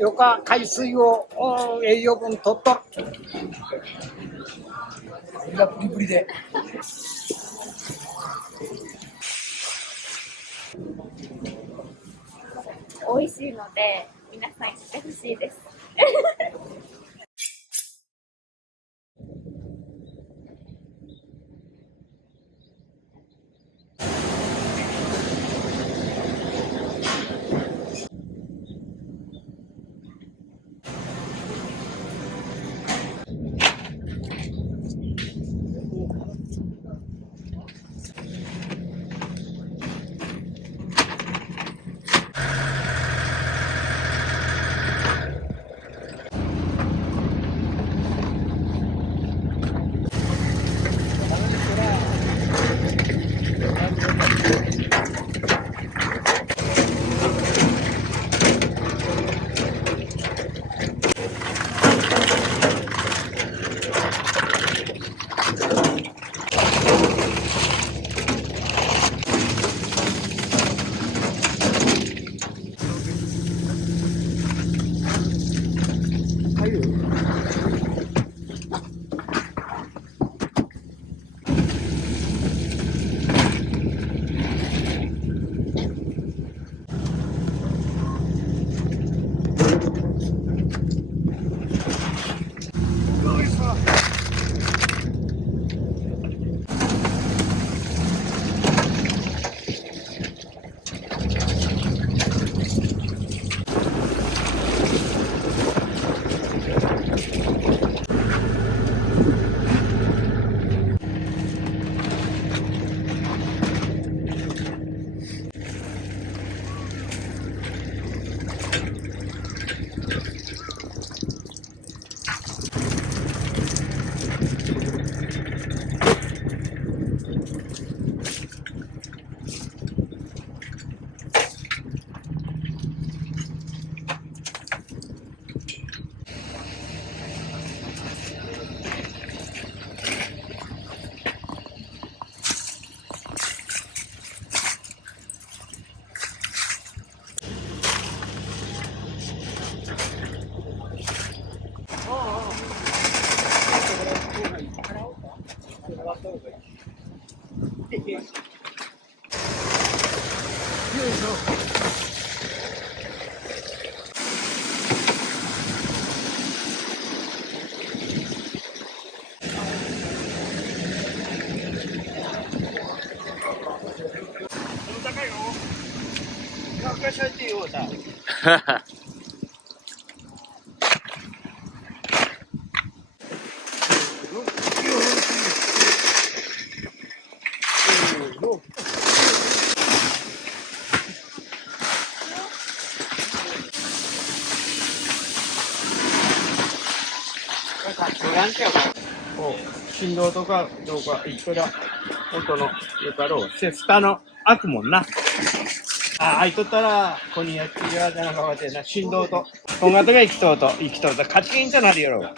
よか海水を栄養分取っとる。身がプリプリで。美味しいので皆さん来てほしいです。振動とかどうかいくら音のよかろう。せ、蓋の開くもんな。開いとったら、ここにやってるやじゃなかわてな、振動と、音楽が生きとうと、カチンとなるやろ。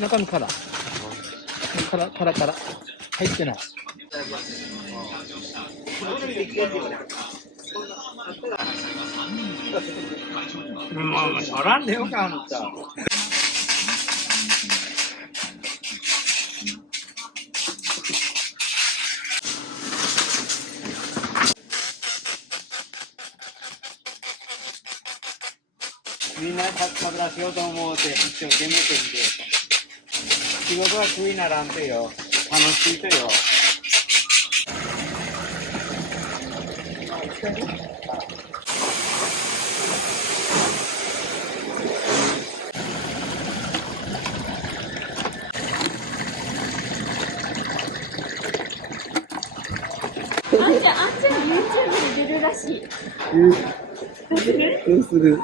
中身から入ってない。もう取らんでよかあんた。みんなたぶらしようと思うて一生懸命できるよ。仕事は悔いならんとよ。楽しいとよ。あんちゃん YouTube で出るらしい。どうする？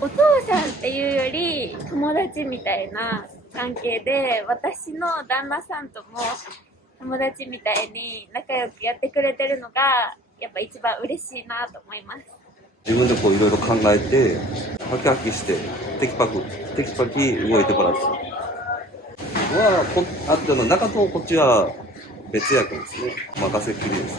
お父さんっていうより友達みたいな関係で、私の旦那さんとも友達みたいに仲良くやってくれてるのがやっぱ一番嬉しいなと思います。自分でこういろいろ考えてハキハキしてテキパキ動いてもらっては中とこっちは別役ですね。任せっきりです。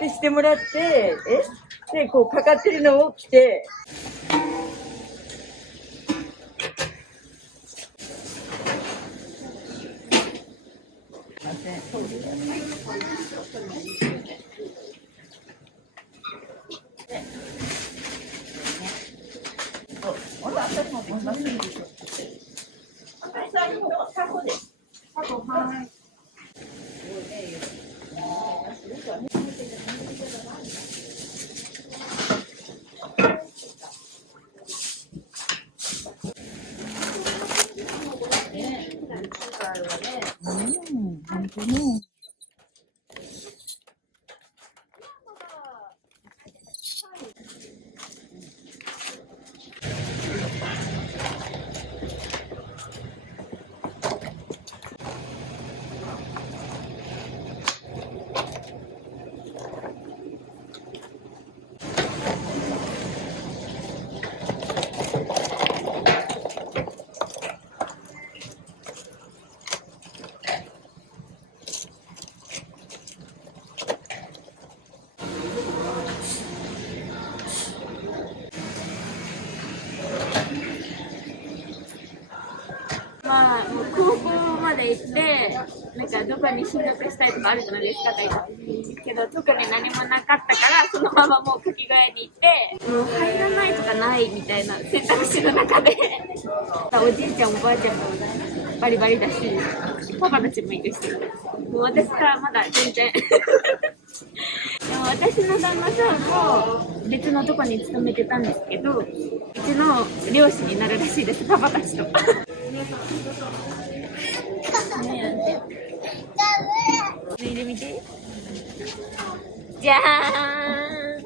でしてもらって、でこうかかってるのを着て。まあ、もう高校まで行って、なんかどこに進学したいとかあるじゃないですか、けど特に何もなかったから、そのままもうかき小屋に行って、もう入らないとかないみたいな選択肢の中で、おじいちゃんおばあちゃんもバリバリだし、パパたちもいるし、もう私からまだ全然。でも私の旦那さんも別のとこに勤めてたんですけど、うちの漁師になるらしいです、パパたちと。見てみて。じゃーん。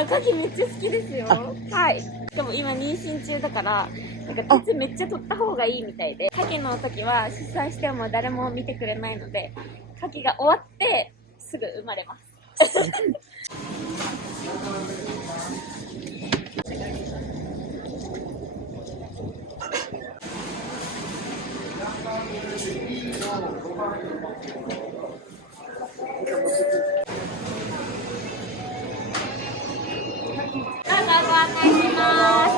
牡蠣めっちゃ好きですよ。はい。でも今妊娠中だから、なんか鉄めっちゃ取った方がいいみたいで、牡蠣の時は出産しても誰も見てくれないので、牡蠣が終わってすぐ生まれます。ご案内します。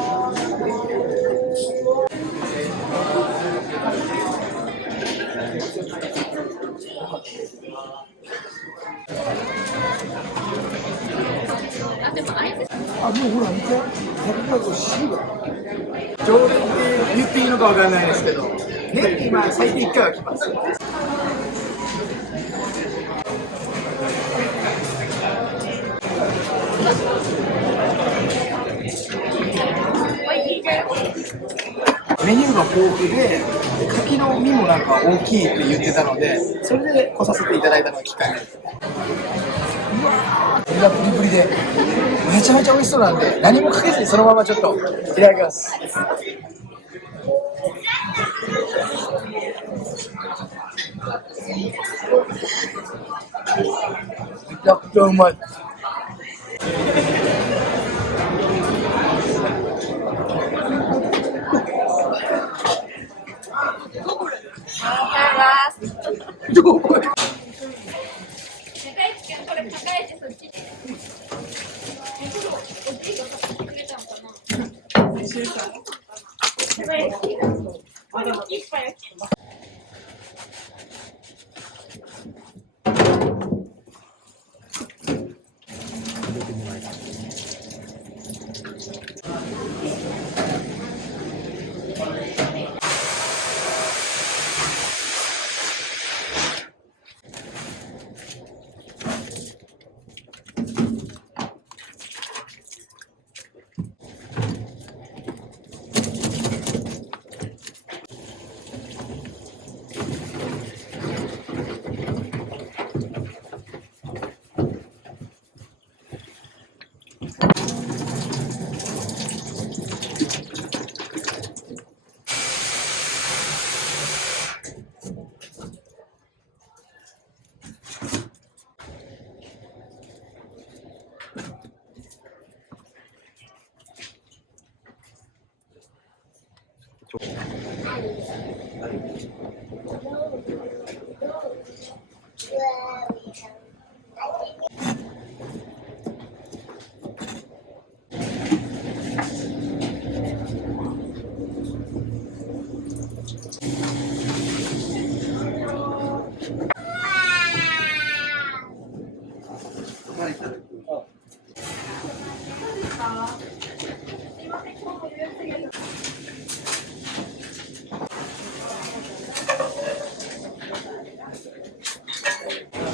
あ、もうほら見て、150常連って言っていいのかわからないですけど、年に今最低1回は来ます。メニューが豊富で、柿の実もなんか大きいって言ってたので、それで来させていただいたのが機会です。うわー、身がプリプリで、めちゃめちゃ美味しそうなんで、何もかけずにそのままちょっといただきます。めちゃくちゃうまい。どこへ？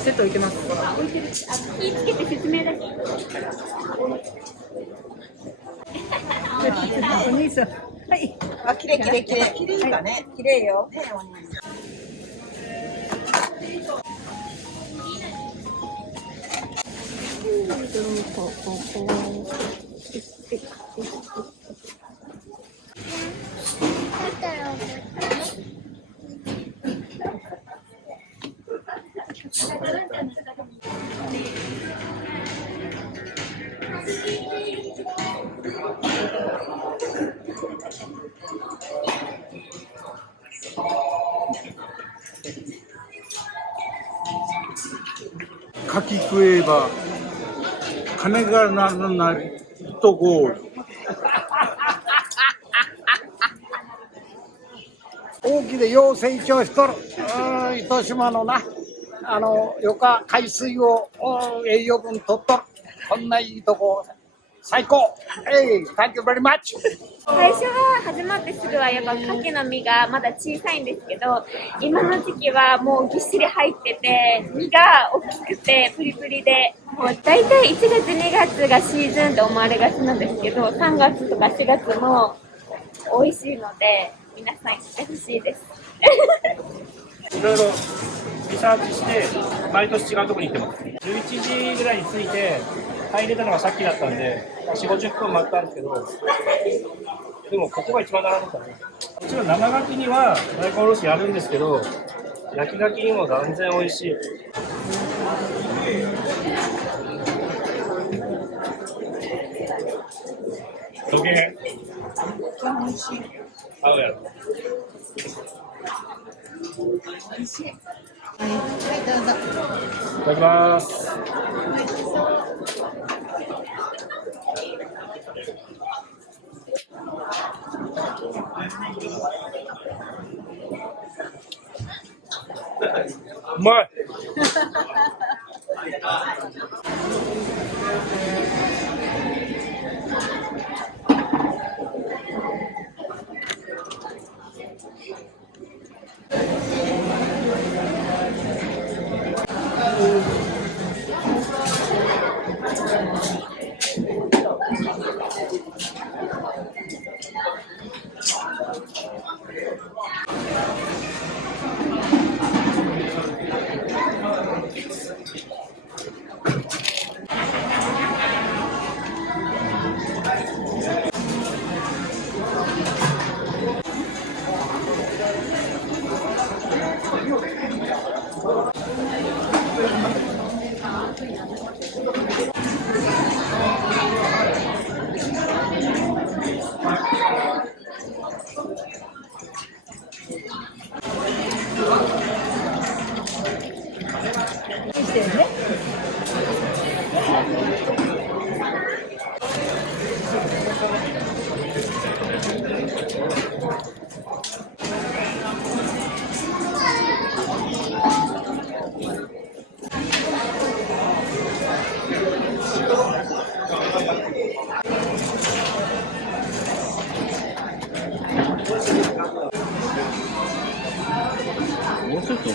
セット置いてます。置いてる。気ぃつけて説明だけ。お兄さん。はい。あ、綺麗綺麗綺麗綺麗だね。綺麗よ。ね、お兄さん。牡蠣食えば金がならないとゴール。大きでよう成長しとる。糸島のな、よか海水を栄養分とっとる。こんないいとこ、最高。Thank you very much。最初は始まってすぐはやっぱ牡蠣の身がまだ小さいんですけど、今の時期はもうぎっしり入ってて、身が大きくてプリプリで、もう大体1月2月がシーズンと思われがちなんですけど、3月とか4月も美味しいので皆さん来てほしいです。いろいろリサーチして毎年違うところに行ってます。11時ぐらいに着いて入れたのがさっきだったんで4、50分待ったんですけど、でもここが一番並んでたね。もちろん生牡蠣には大根おろしあるんですけど、焼き牡蠣にも断然美味しい。どけへん。合うやろ。美味しい。はい、どうぞ。いただきます。うまい。もうちょっと。